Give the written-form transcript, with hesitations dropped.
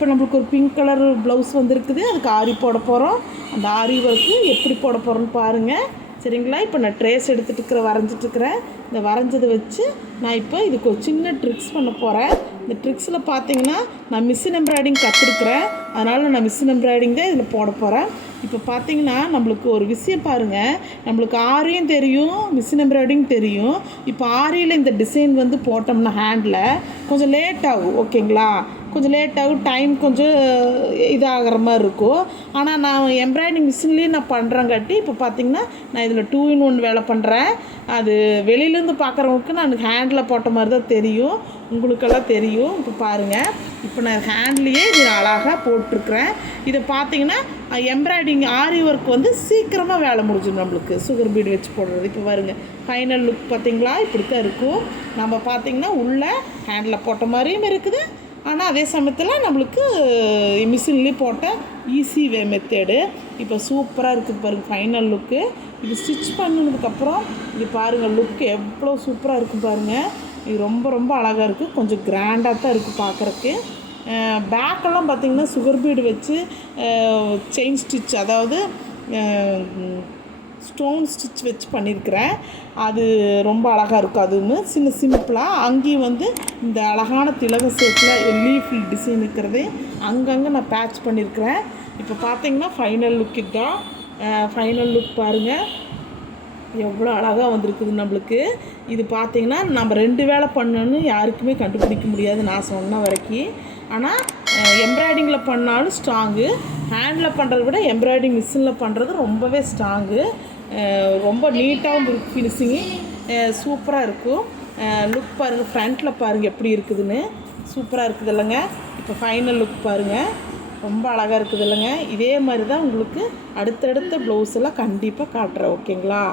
இப்போ நம்மளுக்கு ஒரு பிங்க் கலர் ப்ளவுஸ் வந்துருக்குது. அதுக்கு ஆரி போட போகிறோம். அந்த ஆரி ஒர்க்கு எப்படி போட போகிறோன்னு பாருங்கள். சரிங்களா? இப்போ நான் ட்ரேஸ் எடுத்துகிட்டு வரைஞ்சிட்ருக்கிறேன். இந்த வரைஞ்சதை வச்சு நான் இப்போ இதுக்கு ஒரு சின்ன ட்ரிக்ஸ் பண்ண போகிறேன். இந்த ட்ரிக்ஸில் பார்த்தீங்கன்னா நான் மிஷின் எம்ப்ராய்டிங் கற்றுருக்குறேன். அதனால் நான் மிஷின் எம்ப்ராய்டிங் தான் இதில் போட போகிறேன். இப்போ பார்த்தீங்கன்னா நம்மளுக்கு ஒரு விஷயம் பாருங்கள். நம்மளுக்கு ஆரியும் தெரியும், மிஷின் எம்ப்ராய்டிங் தெரியும். இப்போ ஆரியில் இந்த டிசைன் வந்து போட்டோம்னா ஹேண்டில் கொஞ்சம் லேட் ஆகும். ஓகேங்களா? கொஞ்சம் லேட் ஆகும், டைம் கொஞ்சம் இதாகிற மாதிரி இருக்கும். ஆனால் நான் எம்ப்ராய்டிங் மிஷின்லேயும் நான் பண்ணுறங்காட்டி இப்போ பார்த்திங்கன்னா நான் இதில் 2 in 1 வேலை பண்ணுறேன். அது வெளியிலேருந்து பார்க்குறவங்களுக்கு நான் ஹேண்டில் போட்ட மாதிரி தான் தெரியும், உங்களுக்கெல்லாம் தெரியும். இப்போ பாருங்கள், இப்போ நான் ஹேண்ட்லேயே இது அழகாக போட்டிருக்கிறேன். இதை பார்த்திங்கன்னா எம்ப்ராய்டிங் ஆரி ஒர்க் வந்து சீக்கிரமாக வேலை முடிஞ்சிடும் நம்மளுக்கு சுகர் பீடு வச்சு போடுறது. இப்போ பாருங்கள், ஃபைனல் லுக் பார்த்திங்களா இப்படி தான் இருக்கும். நம்ம பார்த்திங்கன்னா உள்ளே ஹேண்டில் போட்ட மாதிரியும் இருக்குது, ஆனால் அதே சமயத்தில் நம்மளுக்கு மிஷின்லேயும் போட்ட ஈஸி மெத்தேடு. இப்போ சூப்பராக இருக்குது பாருங்கள் ஃபைனல் லுக்கு. இது ஸ்டிச் பண்ணதுக்கப்புறம் இது பாருங்கள் லுக்கு எவ்வளோ சூப்பராக இருக்குது பாருங்கள். இது ரொம்ப ரொம்ப அழகாக இருக்குது, கொஞ்சம் கிராண்டாக தான் இருக்குது பார்க்குறக்கு. பேக்கெல்லாம் பார்த்திங்கன்னா சுகர் பீடு வச்சு செயின் ஸ்டிச், அதாவது ஸ்டோன் ஸ்டிச் வச்சு பண்ணியிருக்கிறேன். அது ரொம்ப அழகாக இருக்கும். அதுன்னு சிம்பிளாக அங்கேயும் வந்து இந்த அழகான திலக சேட்டில் லீஃப் டிசைன் இருக்கிறதே அங்கங்கே நான் பேட்ச் பண்ணியிருக்கிறேன். இப்போ பார்த்தீங்கன்னா ஃபைனல் லுக் இதுதான். ஃபைனல் லுக் பாருங்கள் எவ்வளோ அழகாக வந்திருக்குது நம்மளுக்கு. இது பார்த்திங்கன்னா நம்ம 2 வேலை பண்ணணுன்னு யாருக்குமே கண்டுபிடிக்க முடியாது நான் சொன்ன வரைக்கும். ஆனால் எம்ப்ராய்டிங்கில் பண்ணாலும் ஸ்ட்ராங்கு, ஹேண்டில் பண்ணுறத விட எம்ப்ராய்டிங் மிஷினில் பண்ணுறது ரொம்பவே ஸ்ட்ராங்கு. ரொம்ப நீட்டாகவும் இருக்குது, ஃபினிஷிங்கு சூப்பராக இருக்கும். லுக் பாருங்கள், ஃப்ரண்ட்டில் பாருங்கள் எப்படி இருக்குதுன்னு, சூப்பராக இருக்குது இல்லைங்க. இப்போ ஃபைனல் லுக் பாருங்கள், ரொம்ப அழகாக இருக்குது இல்லைங்க. இதே மாதிரி தான் உங்களுக்கு அடுத்தடுத்த ப்ளவுஸ் எல்லாம் கண்டிப்பாக காட்டுறேன். ஓகேங்களா?